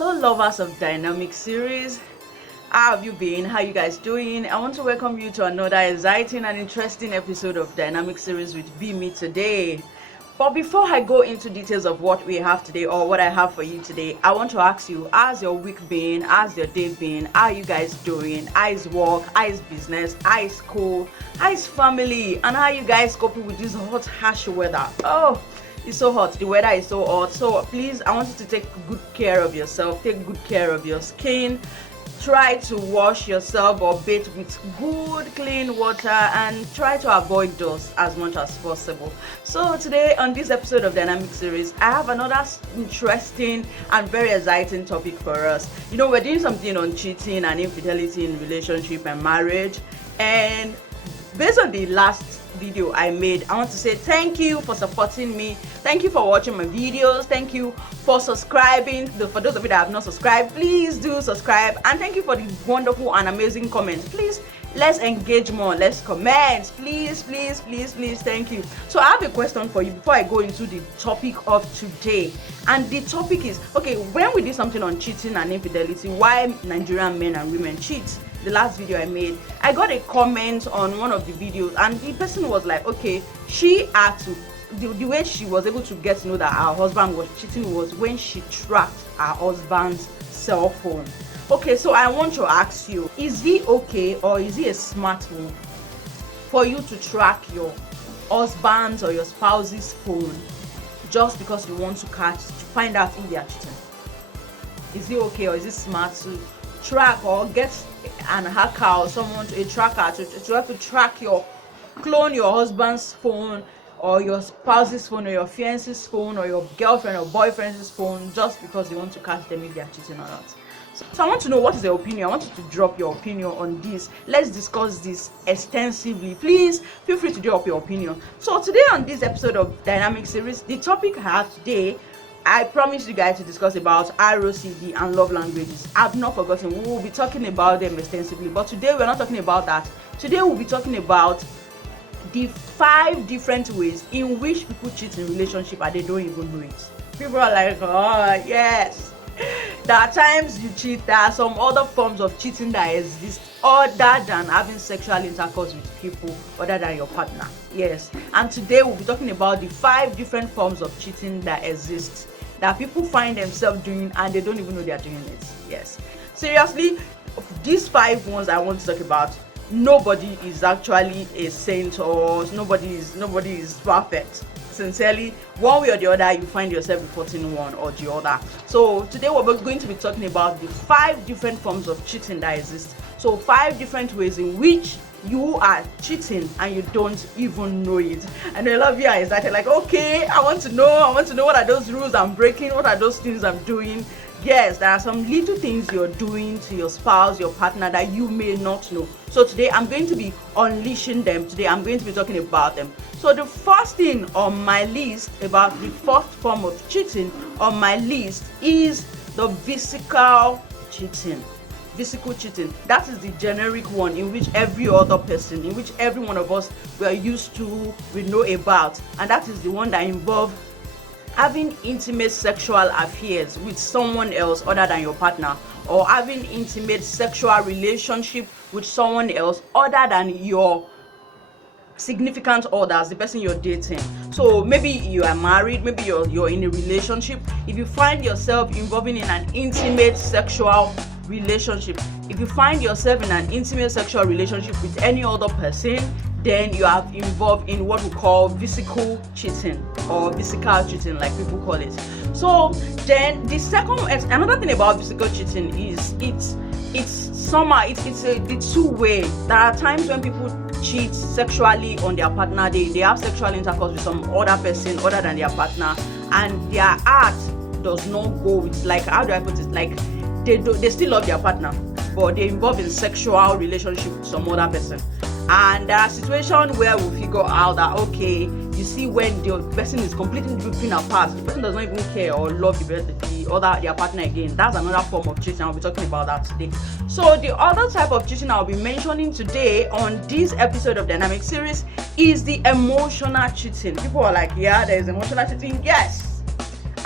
Hello lovers of dynamic series, how have you been? How you guys doing? I want to welcome you to another exciting and interesting episode of dynamic series with Be Me today. But before I go into details of what we have today or what I have for you today, I want to ask you, how's your week been? How's your day been? How are you guys doing? How's work? How's business? How's school? How's family? And how are you guys coping with this hot, harsh weather? Oh, it's so hot. The weather is so hot. So please, I want you to take good care of yourself. Take good care of your skin. Try to wash yourself or bathe with good clean water and try to avoid dust as much as possible. So today on this episode of Dynamic Series, I have another interesting and very exciting topic for us. You know, we're doing something on cheating and infidelity in relationship and marriage, and based on the last video I made, I want to say thank you for supporting me. Thank you for watching my videos. Thank you for subscribing. For those of you that have not subscribed, please do subscribe. And thank you for the wonderful and amazing comments. Please, let's engage more. Let's comment. Please, please, please, please. Thank you. So I have a question for you before I go into the topic of today. And the topic is, okay, when we did something on cheating and infidelity, why Nigerian men and women cheat, the last video I made, I got a comment on one of the videos, and the person was like, okay, she had to, the way she was able to get to know that her husband was cheating was when she tracked her husband's cell phone. Okay, so I want to ask you, is it okay or is it a smart move for you to track your husband's or your spouse's phone just because you want to find out if they are cheating? Is it okay or is it smart to track or get an hacker or someone, a tracker, to help you track clone your husband's phone or your spouse's phone or your fiance's phone or your girlfriend or boyfriend's phone just because you want to catch them if they are cheating or not? So I want to know, what is your opinion? I want you to drop your opinion on this. Let's discuss this extensively. Please feel free to drop your opinion. So today on this episode of Dynamic Series, the topic I have today, I promised you guys to discuss about ROCD and love languages. I've not forgotten. We will be talking about them extensively, but today we're not talking about that. Today we'll be talking about the 5 different ways in which people cheat in relationship and they don't even know it. People are like, oh yes, there are times you cheat. There are some other forms of cheating that exist other than having sexual intercourse with people other than your partner. Yes, and today we'll be talking about the 5 different forms of cheating that exist, that people find themselves doing and they don't even know they are doing it. Yes, seriously, these 5 ones I want to talk about, nobody is actually a saint or nobody is perfect. Sincerely, one way or the other, you find yourself reporting one or the other. So today we're going to be talking about the 5 different forms of cheating that exist. So 5 different ways in which you are cheating and you don't even know it. And a lot of you are excited, like, okay, I want to know what are those rules I'm breaking, what are those things I'm doing. Yes, there are some little things you're doing to your spouse, your partner, that you may not know. So today I'm going to be unleashing them. Today I'm going to be talking about them. So the first thing on my list, about the first form of cheating on my list, is the physical cheating. Physical cheating. That is the generic one in which every other person, in which every one of us we are used to, we know about, and that is the one that involves having intimate sexual affairs with someone else other than your partner, or having intimate sexual relationship with someone else other than your significant others, the person you're dating. So maybe you are married, maybe you're in a relationship. If you find yourself involving in an intimate sexual relationship, if you find yourself in an intimate sexual relationship with any other person, then you are involved in what we call physical cheating or physical cheating, like people call it. So then another thing about physical cheating is it's the two-way. There are times when people cheat sexually on their partner. They have sexual intercourse with some other person other than their partner, and their heart does not go with, like, how do I put it, like they still love their partner, but they involve in sexual relationship with some other person. And there are situations where we figure out that, okay, you see, when the person is completely drifting apart, the person does not even care or love their partner again. That's another form of cheating. I'll be talking about that today. So the other type of cheating I'll be mentioning today on this episode of Dynamic Series is the emotional cheating. People are like, yeah, there is emotional cheating. Yes.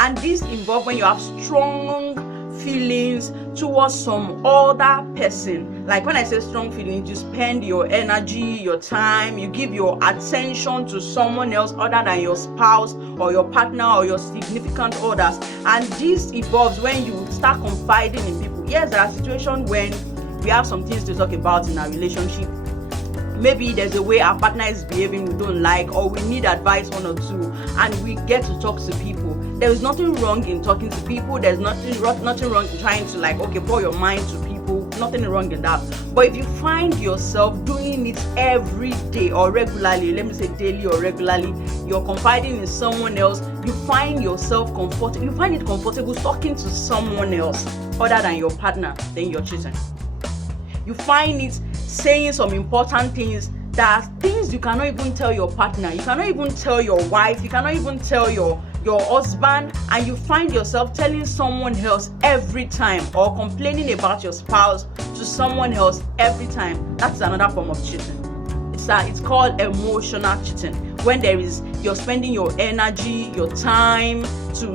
And this involves when you have strong feelings towards some other person. Like when I say strong feelings, you spend your energy, your time, you give your attention to someone else other than your spouse or your partner or your significant others. And this evolves when you start confiding in people. Yes, there are situations when we have some things to talk about in our relationship. Maybe there's a way our partner is behaving we don't like, or we need advice, one or two, and we get to talk to people. There is nothing wrong in talking to people. There's nothing wrong in trying to pour your mind to people. Nothing wrong in that. But if you find yourself doing it every day or regularly, let me say daily or regularly, you're confiding in someone else, you find yourself comfortable, you find it comfortable talking to someone else other than your partner, then you're cheating. You find it saying some important things that are things you cannot even tell your partner, you cannot even tell your wife, you cannot even tell your husband, and you find yourself telling someone else every time, or complaining about your spouse to someone else every time. That's another form of cheating. It's called emotional cheating. When you're spending your energy, your time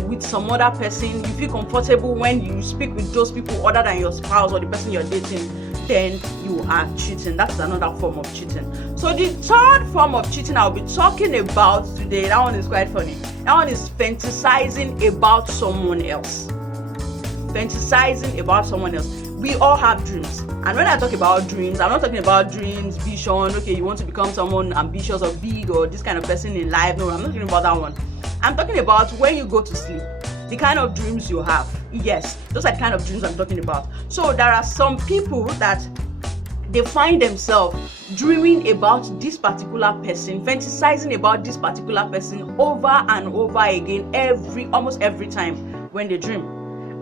with some other person, you feel comfortable when you speak with those people other than your spouse or the person you're dating, then you are cheating. That's another form of cheating. So the third form of cheating I'll be talking about today, that one is quite funny. That one is fantasizing about someone else. Fantasizing about someone else. We all have dreams. And when I talk about dreams, I'm not talking about dreams, vision, okay, you want to become someone ambitious or big or this kind of person in life. No, I'm not talking about that one. I'm talking about when you go to sleep, the kind of dreams you have. Yes, those are the kind of dreams I'm talking about. So there are some people that they find themselves dreaming about this particular person, fantasizing about this particular person over and over again almost every time when they dream.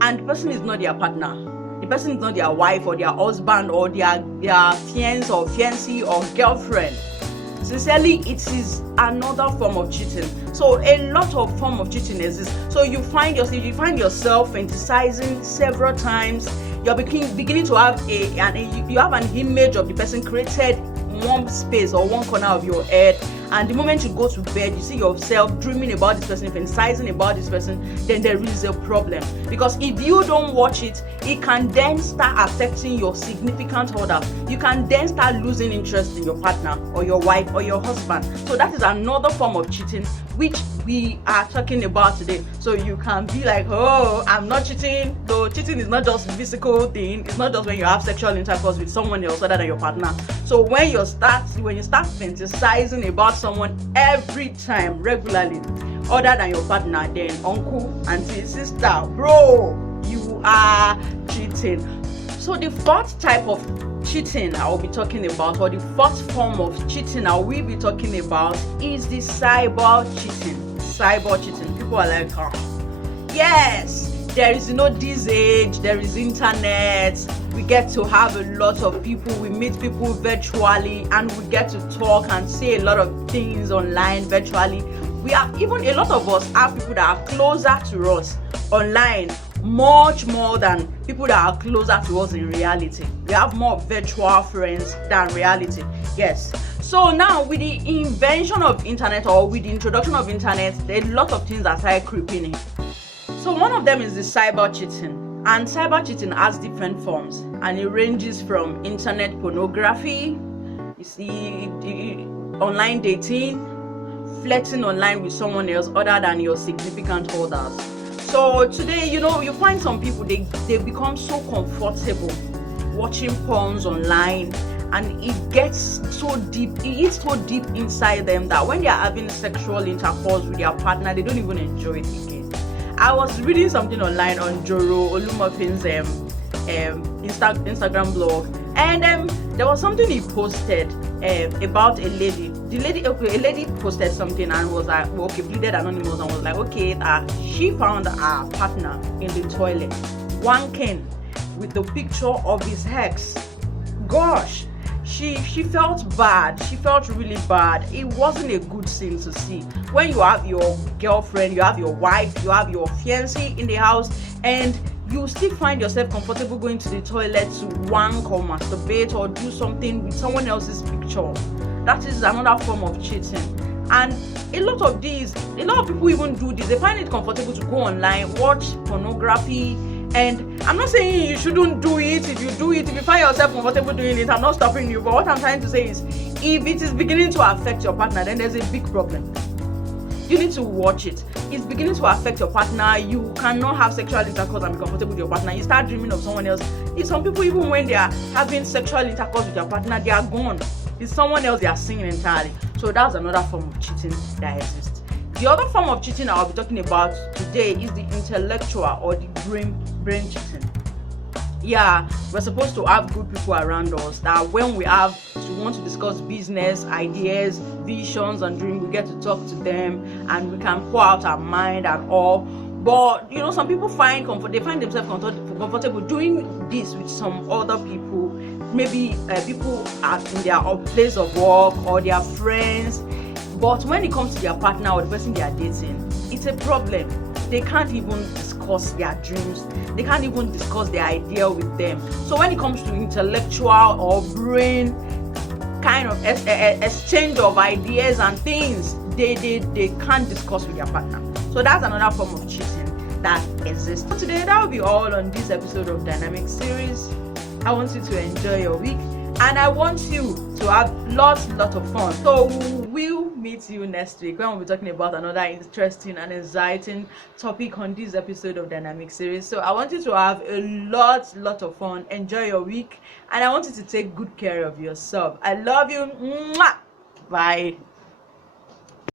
And the person is not their partner. The person is not their wife or their husband or their fiancé or fiancée or girlfriend. Sincerely, it is another form of cheating. So a lot of form of cheating exists. So you find yourself fantasizing several times. You're beginning to have you have an image of the person created one space or one corner of your head, and the moment you go to bed, you see yourself dreaming about this person, fantasizing about this person, then there is a problem. Because if you don't watch it, it can then start affecting your significant other. You can then start losing interest in your partner or your wife or your husband. So that is another form of cheating which we are talking about today. So you can be like, oh, I'm not cheating. Though cheating is not just a physical thing. It's not just when you have sexual intercourse with someone else other than your partner. So when you start fantasizing about someone every time, regularly, other than your partner, then uncle, auntie, sister, bro, you are cheating. So the fourth type of cheating I will be talking about, or the fourth form of cheating I will be talking about, is the cyber cheating. Cyber cheating. People are like, oh, yes, there is this age, there is internet, we get to have a lot of people, we meet people virtually, and we get to talk and say a lot of things online virtually. We have, even a lot of us have people that are closer to us online much more than people that are closer to us in reality. We have more virtual friends than reality. Yes. So now with the invention of internet, or with the introduction of internet, there are a lot of things that started creeping in. So one of them is the cyber cheating. And cyber cheating has different forms, and it ranges from internet pornography, you see, the online dating, flirting online with someone else other than your significant others. So today, you find some people, they become so comfortable watching porns online, and it gets so deep, it is so deep inside them that when they are having sexual intercourse with their partner, they don't even enjoy it again. I was reading something online on Joro Olumofin's Instagram blog, and there was something he posted about a lady. A lady posted something and was like, okay, pleaded anonymous, and was like, okay, she found her partner in the toilet wanking with the picture of his ex. Gosh, she felt bad. She felt really bad. It wasn't a good scene to see. When you have your girlfriend, you have your wife, you have your fiancé in the house, and you still find yourself comfortable going to the toilet to wank or masturbate or do something with someone else's picture. That is another form of cheating. And a lot of people even do this. They find it comfortable to go online, watch pornography, And I'm not saying you shouldn't do it. If you do it, if you find yourself comfortable doing it, I'm not stopping you. But what I'm trying to say is, if it is beginning to affect your partner, then there's a big problem. You need to watch it. It's beginning to affect your partner. You cannot have sexual intercourse and be comfortable with your partner. You start dreaming of someone else. If some people, even when they are having sexual intercourse with their partner, they are gone. It's someone else they are seeing entirely. So that's another form of cheating that exists. The other form of cheating I'll be talking about today is the intellectual or the brain cheating. Yeah, we're supposed to have good people around us that when we want to discuss business, ideas, visions, and dreams, we get to talk to them and we can pour out our mind and all. But some people find themselves comfortable doing this with some other people, maybe people in their place of work or their friends. But when it comes to their partner or the person they are dating, it's a problem. They can't even discuss their dreams. They can't even discuss their idea with them. So when it comes to intellectual or brain kind of exchange of ideas and things, they can't discuss with their partner. So that's another form of cheating that exists. So today, that will be all on this episode of Dynamic Series. I want you to enjoy your week, and I want you to have lots of fun. So we'll meet you next week when we'll be talking about another interesting and exciting topic on this episode of Dynamic Series. So I want you to have a lot of fun, enjoy your week, and I want you to take good care of yourself. I love you. Mwah! Bye.